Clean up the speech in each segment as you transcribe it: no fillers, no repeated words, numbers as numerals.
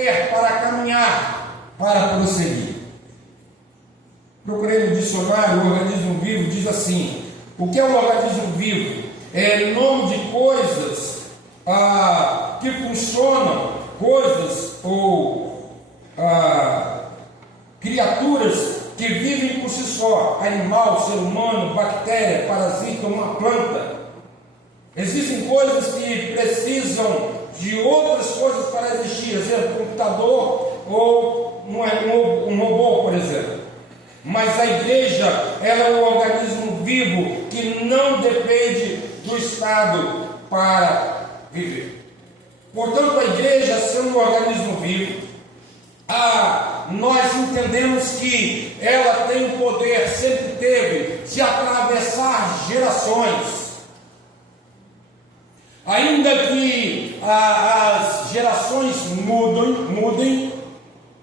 viver, para caminhar, para prosseguir. Procurei no dicionário, o organismo vivo diz assim: o que é um organismo vivo? É nome de coisas que funcionam, coisas ou criaturas que vivem por si só, animal, ser humano, bactéria, parasita, uma planta. Existem coisas que precisam de outras coisas para existir, por exemplo, um computador ou um robô, por exemplo. Mas a igreja, ela é um organismo vivo que não depende do Estado para viver. Portanto, a igreja, sendo um organismo vivo, nós entendemos que ela tem o poder, sempre teve, de atravessar gerações. Ainda que as gerações mudem,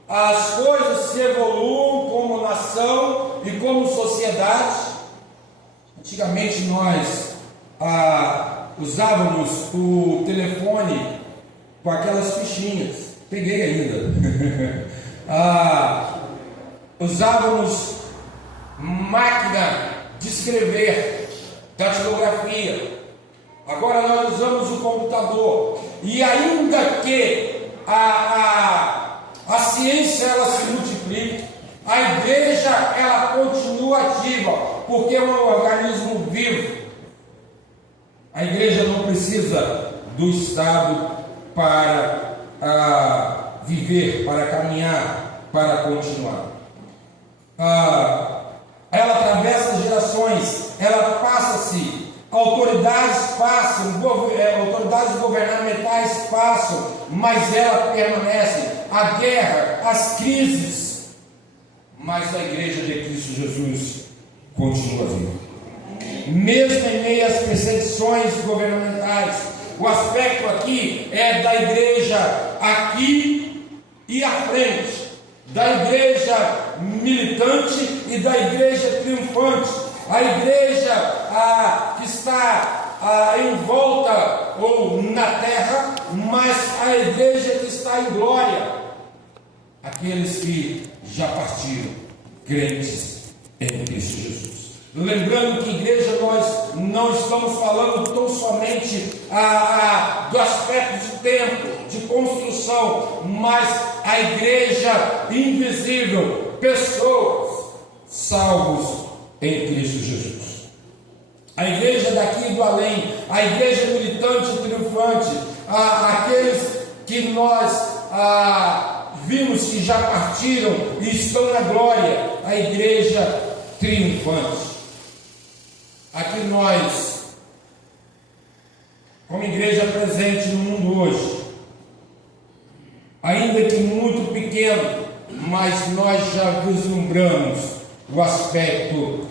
as coisas se evoluam como nação e como sociedade. Antigamente nós usávamos o telefone com aquelas fichinhas, peguei ainda. Usávamos máquina de escrever, datilografia. Agora nós usamos o computador. E ainda que a ciência ela se multiplique, a igreja ela continua ativa, porque é um organismo vivo. A igreja não precisa do Estado para viver, para caminhar, para continuar. Ela atravessa gerações, ela passa-se, autoridades passam, autoridades governamentais passam, mas ela permanece. A guerra, as crises, mas a igreja de Cristo Jesus continua viva. Mesmo em meio às perseguições governamentais, o aspecto aqui é da igreja aqui e à frente, da igreja militante e da igreja triunfante, a igreja que está em volta ou na terra, mas a igreja que está em glória, aqueles que já partiram, crentes em Cristo Jesus. Lembrando que igreja, nós não estamos falando tão somente do aspecto de tempo, de construção, mas a igreja invisível, pessoas salvos em Cristo Jesus. A igreja daqui e do além, a igreja militante e triunfante, aqueles que nós vimos que já partiram e estão na glória, a igreja triunfante. Aqui nós, como igreja presente no mundo hoje, ainda que muito pequeno, mas nós já vislumbramos o aspecto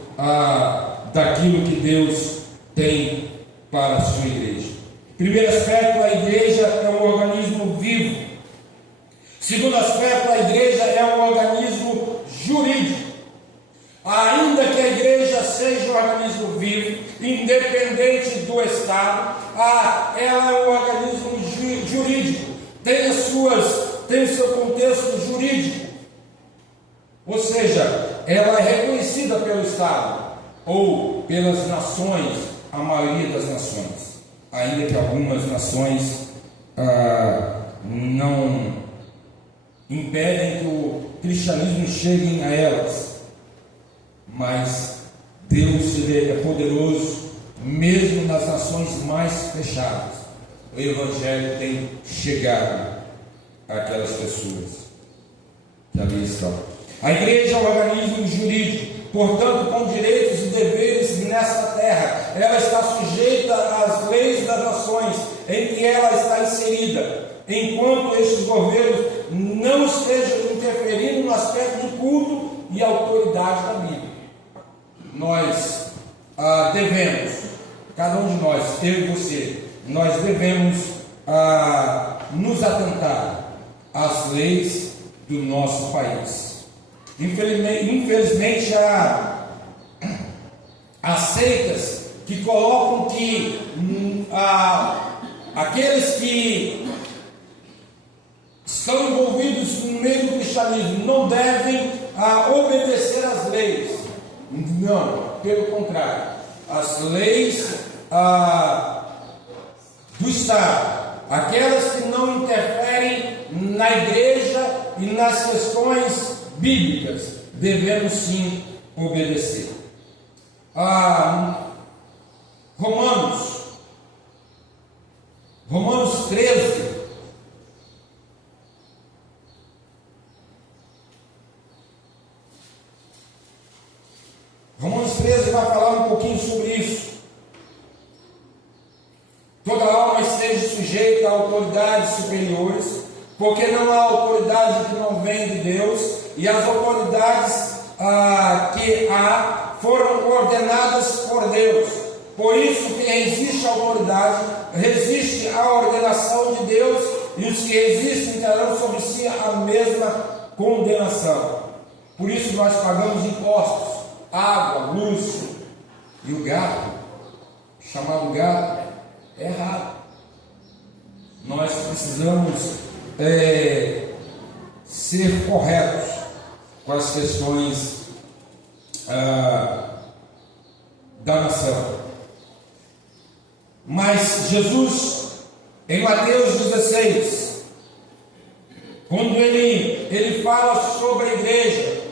daquilo que Deus tem para a sua igreja. Primeiro aspecto, a igreja é um organismo vivo. Segundo aspecto, a igreja é um organismo jurídico. Ainda que a igreja seja um organismo vivo, independente do Estado, ela é um organismo jurídico, tem o seu contexto jurídico, ou seja, ela é reconhecida pelo Estado ou pelas nações, a maioria das nações, ainda que algumas nações não impedem que o cristianismo chegue a elas. Mas Deus é poderoso, mesmo nas nações mais fechadas. O Evangelho tem chegado àquelas pessoas que ali estão. A igreja é um organismo jurídico, portanto, com direitos e deveres nesta terra. Ela está sujeita às leis das nações em que ela está inserida, enquanto estes governos não estejam interferindo no aspecto de culto e autoridade da Bíblia. Nós devemos, cada um de nós, eu e você, nós devemos nos atentar às leis do nosso país. Infelizmente há seitas que colocam que aqueles que estão envolvidos no meio do cristianismo não devem obedecer às leis. Não, pelo contrário. As leis do Estado, aquelas que não interferem na igreja e nas questões bíblicas, devemos sim obedecer. Romanos 13. Romanos 13 vai falar um pouquinho sobre isso. Toda alma esteja sujeita a autoridades superiores, porque não há autoridade que não vem de Deus, e as autoridades que há foram ordenadas por Deus. Por isso, quem resiste à autoridade, resiste à ordenação de Deus, e os que resistem terão sobre si a mesma condenação. Por isso nós pagamos impostos, água, luz, e o gato, chamado gato, é errado. Nós precisamos ser corretos com as questões da nação. Mas Jesus, em Mateus 16, quando ele fala sobre a igreja,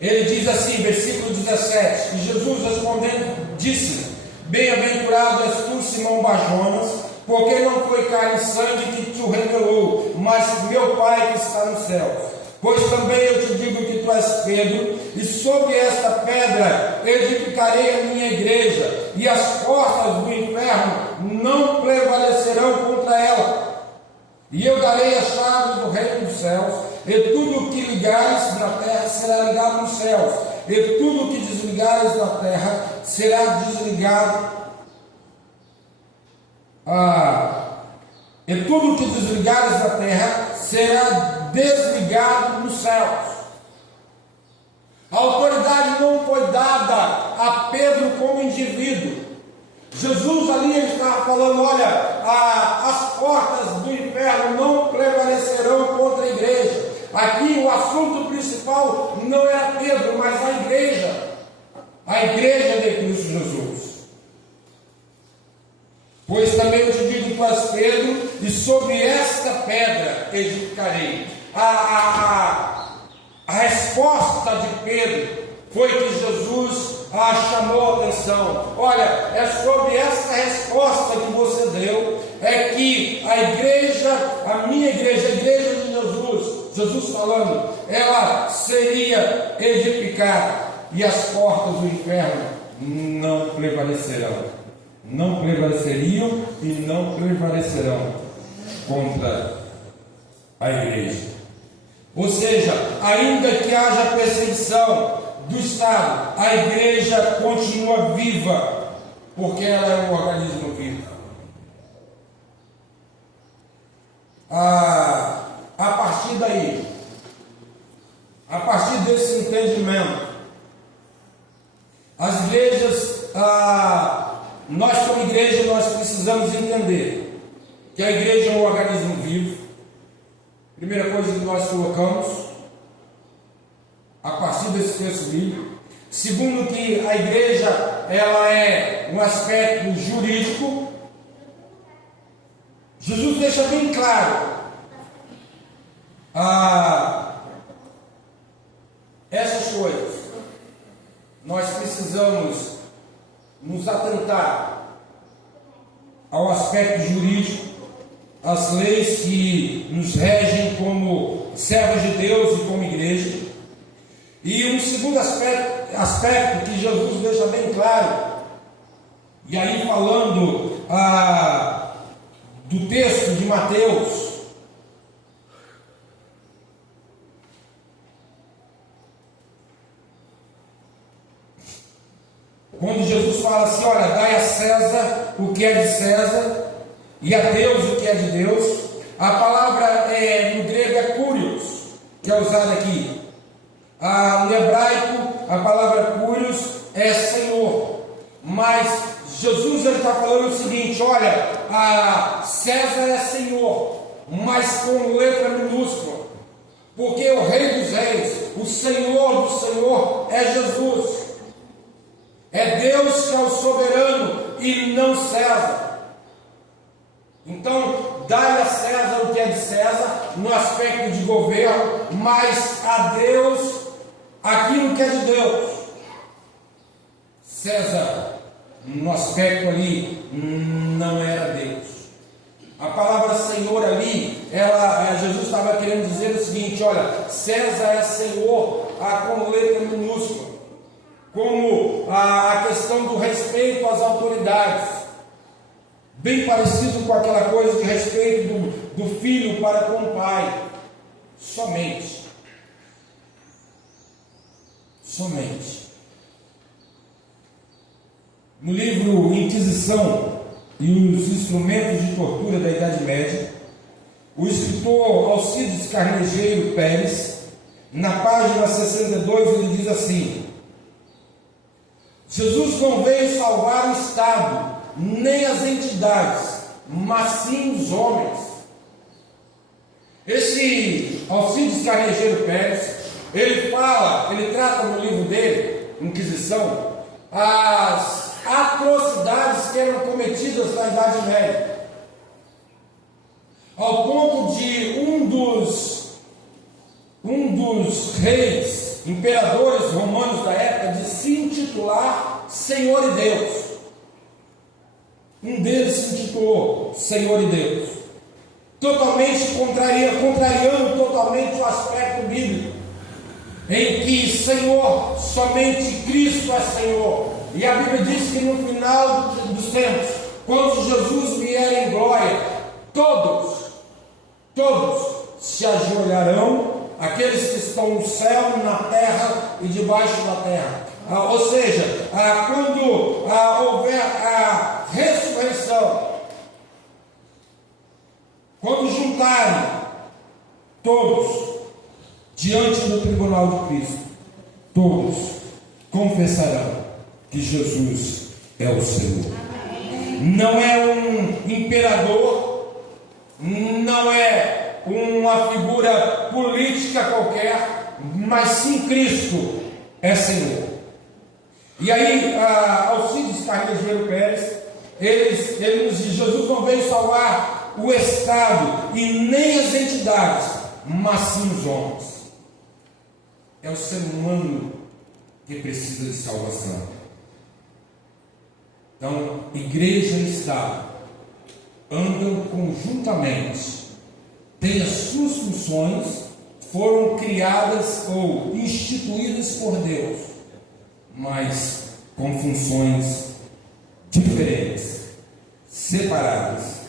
ele diz assim, versículo 17, que Jesus respondendo disse: bem-aventurado és tu, Simão Barjonas, porque não foi carne e sangue que te o revelou, mas meu Pai que está no céu. Pois também eu te digo que tu és Pedro, e sobre esta pedra edificarei a minha igreja, e as portas do inferno não prevalecerão contra ela. E eu darei as chaves do reino dos céus, e tudo o que ligares na terra será ligado nos céus, e tudo o que desligares na terra será desligado. E tudo o que desligares na terra será desligado nos céus. A autoridade não foi dada a Pedro como indivíduo. Jesus ali estava falando: olha, as portas do inferno não prevalecerão contra a igreja. Aqui o assunto principal não era Pedro, mas a igreja de Cristo Jesus. Pois também eu te digo que tu és Pedro, e sobre esta pedra edificarei. A resposta de Pedro foi que Jesus chamou a atenção. Olha, é sobre essa resposta que você deu, é que a igreja, a minha igreja, a igreja de Jesus falando, ela seria edificada, e as portas do inferno não prevalecerão. Não prevaleceriam e não prevalecerão contra a igreja. Ou seja, ainda que haja perseguição do Estado, a igreja continua viva, porque ela é um organismo vivo. A partir daí, a partir desse entendimento, as igrejas, nós como igreja, nós precisamos entender que a igreja é um organismo vivo. Primeira coisa que nós colocamos, a partir desse texto bíblico. Segundo, que a igreja, ela é um aspecto jurídico. Jesus deixa bem claro essas coisas. Nós precisamos nos atentar ao aspecto jurídico, as leis que nos regem como servos de Deus e como igreja. E um segundo aspecto que Jesus deixa bem claro, e aí falando do texto de Mateus, quando Jesus fala assim: olha, dai a César o que é de César, e a Deus o que é de Deus. A palavra no grego é kurios, que é usada aqui. No hebraico, a palavra kurios é Senhor. Mas Jesus está falando o seguinte: olha, César é Senhor, mas com letra minúscula, porque o Rei dos Reis, o Senhor do Senhor é Jesus. É Deus que é o soberano e não César. Então, dá a César o que é de César, no aspecto de governo, mas a Deus aquilo que é de Deus. César, no aspecto ali, não era Deus. A palavra Senhor ali, Jesus estava querendo dizer o seguinte: olha, César é Senhor, com letra minúscula, como a questão do respeito às autoridades, bem parecido com aquela coisa de respeito do filho para com o pai. Somente. No livro Inquisição e os Instrumentos de Tortura da Idade Média, o escritor Alcides Carneiro Pérez, na página 62, ele diz assim: Jesus não veio salvar o Estado, nem as entidades, mas sim os homens. Esse Alcides Carneiro Pérez, ele trata no livro dele, Inquisição, as atrocidades que eram cometidas na Idade Média, ao ponto de um dos reis, imperadores romanos da época, de se intitular Senhor e Deus. Um deles se intitulou Senhor e Deus, totalmente contrariando totalmente o aspecto bíblico, em que Senhor, somente Cristo é Senhor. E a Bíblia diz que no final dos tempos, quando Jesus vier em glória, todos se ajoelharão, aqueles que estão no céu, na terra e debaixo da terra. Ou seja, quando houver a ressurreição, quando juntarem todos diante do tribunal de Cristo, todos confessarão que Jesus é o Senhor. Não é um imperador, não é uma figura política qualquer, mas sim Cristo é Senhor. E aí, Alcides Carneiro Pérez, ele nos diz: Jesus não veio salvar o Estado e nem as entidades, mas sim os homens. É o ser humano que precisa de salvação. Então, igreja e Estado andam conjuntamente, têm as suas funções, foram criadas ou instituídas por Deus, mas com funções diferentes, separadas.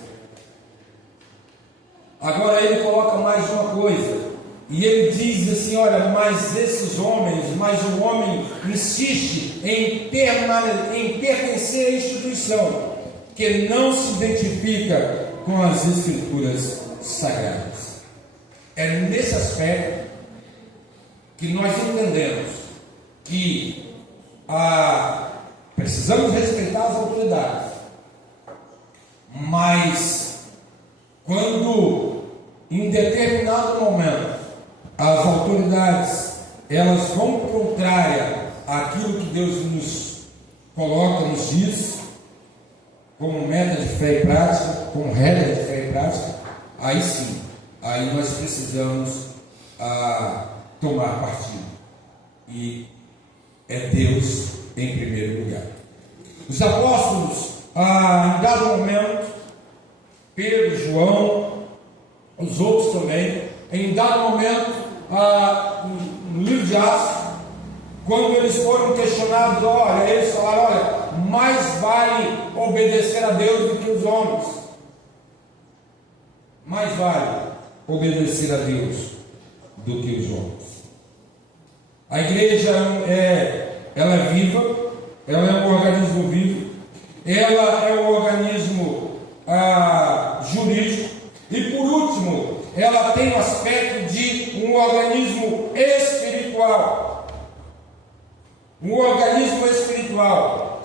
Agora ele coloca mais uma coisa, e ele diz assim: olha, mas esses homens, mas o homem insiste em pertencer à instituição que não se identifica com as Escrituras Sagradas. É nesse aspecto que nós entendemos que precisamos respeitar as autoridades, mas quando em determinado momento as autoridades elas vão contrária àquilo que Deus nos coloca, nos diz, como meta de fé e prática, como regra de fé e prática, aí sim, aí nós precisamos tomar partido. E é Deus em primeiro lugar. Os apóstolos, em dado momento, Pedro, João, os outros também, em dado momento, no livro de Atos, quando eles foram questionados, eles falaram: olha, mais vale obedecer a Deus do que os homens. Mais vale obedecer a Deus do que os homens. A igreja ela é viva, ela é um organismo vivo, ela é um organismo jurídico, e por último, ela tem o aspecto de um organismo espiritual. Um organismo espiritual.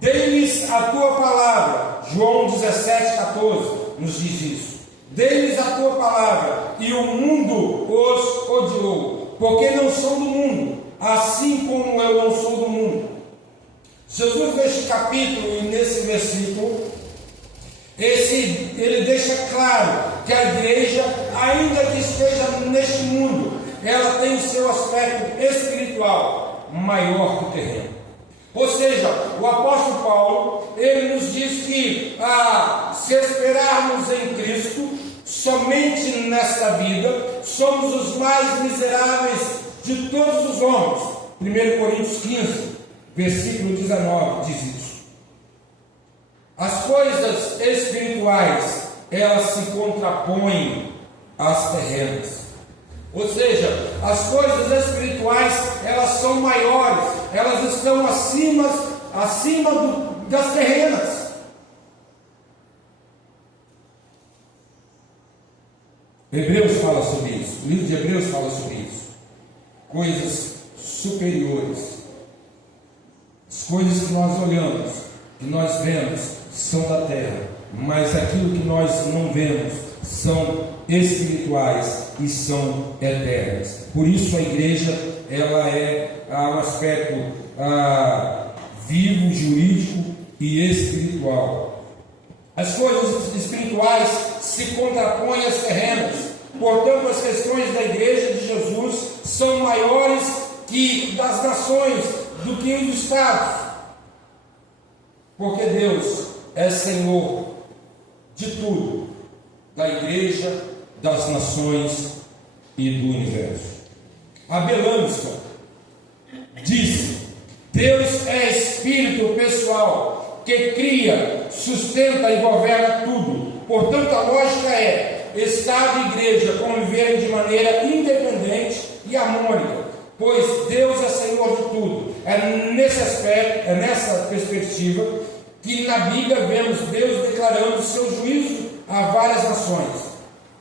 Dei-lhes a tua palavra, João 17,14 nos diz isso. Dei-lhes a tua palavra, e o mundo os odiou, porque não são do mundo, assim como eu não sou do mundo. Jesus, neste capítulo e nesse versículo, ele deixa claro que a igreja, ainda que esteja neste mundo, ela tem o seu aspecto espiritual maior que o terreno. Ou seja, o apóstolo Paulo, ele nos diz que se esperarmos em Cristo, somente nesta vida, somos os mais miseráveis de todos os homens. 1 Coríntios 15, versículo 19, diz isso. As coisas espirituais, elas se contrapõem às terrenas. Ou seja, as coisas espirituais, elas são maiores, elas estão acima das terrenas. Hebreus fala sobre isso, o livro de Hebreus fala sobre isso. Coisas superiores, as coisas que nós olhamos, que nós vemos, são da terra, mas aquilo que nós não vemos são espirituais e são eternas. Por isso a igreja, ela é um aspecto vivo, jurídico e espiritual. As coisas espirituais se contrapõem às terrenas. Portanto, as questões da igreja de Jesus são maiores que das nações, do que os estados, porque Deus é Senhor de tudo, da igreja, das nações e do universo. Abelânsca disse: Deus é espírito pessoal que cria, sustenta e governa tudo. Portanto, a lógica é Estado e igreja conviverem de maneira independente e harmônica, pois Deus é Senhor de tudo. É nesse aspecto, é nessa perspectiva que na Bíblia vemos Deus declarando seu juízo a várias nações.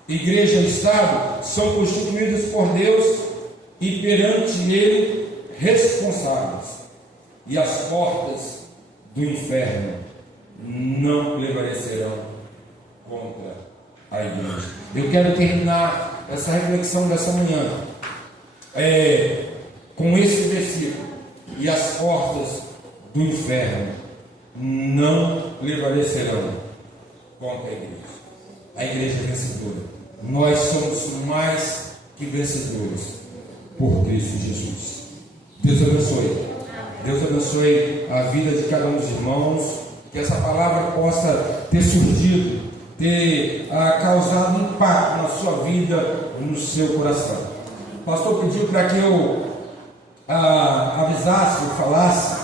Igreja e Estado são constituídos por Deus e perante Ele responsáveis, e as portas do inferno não prevalecerão contra a igreja. Eu quero terminar essa reflexão dessa manhã com esse versículo: e as portas do inferno não prevalecerão contra a igreja. A igreja é vencedora. Nós somos mais que vencedores por Cristo Jesus. Deus abençoe. Deus abençoe a vida de cada um dos irmãos. Que essa palavra possa ter surgido, ter causado impacto na sua vida, no seu coração. O pastor pediu para que eu avisasse, eu falasse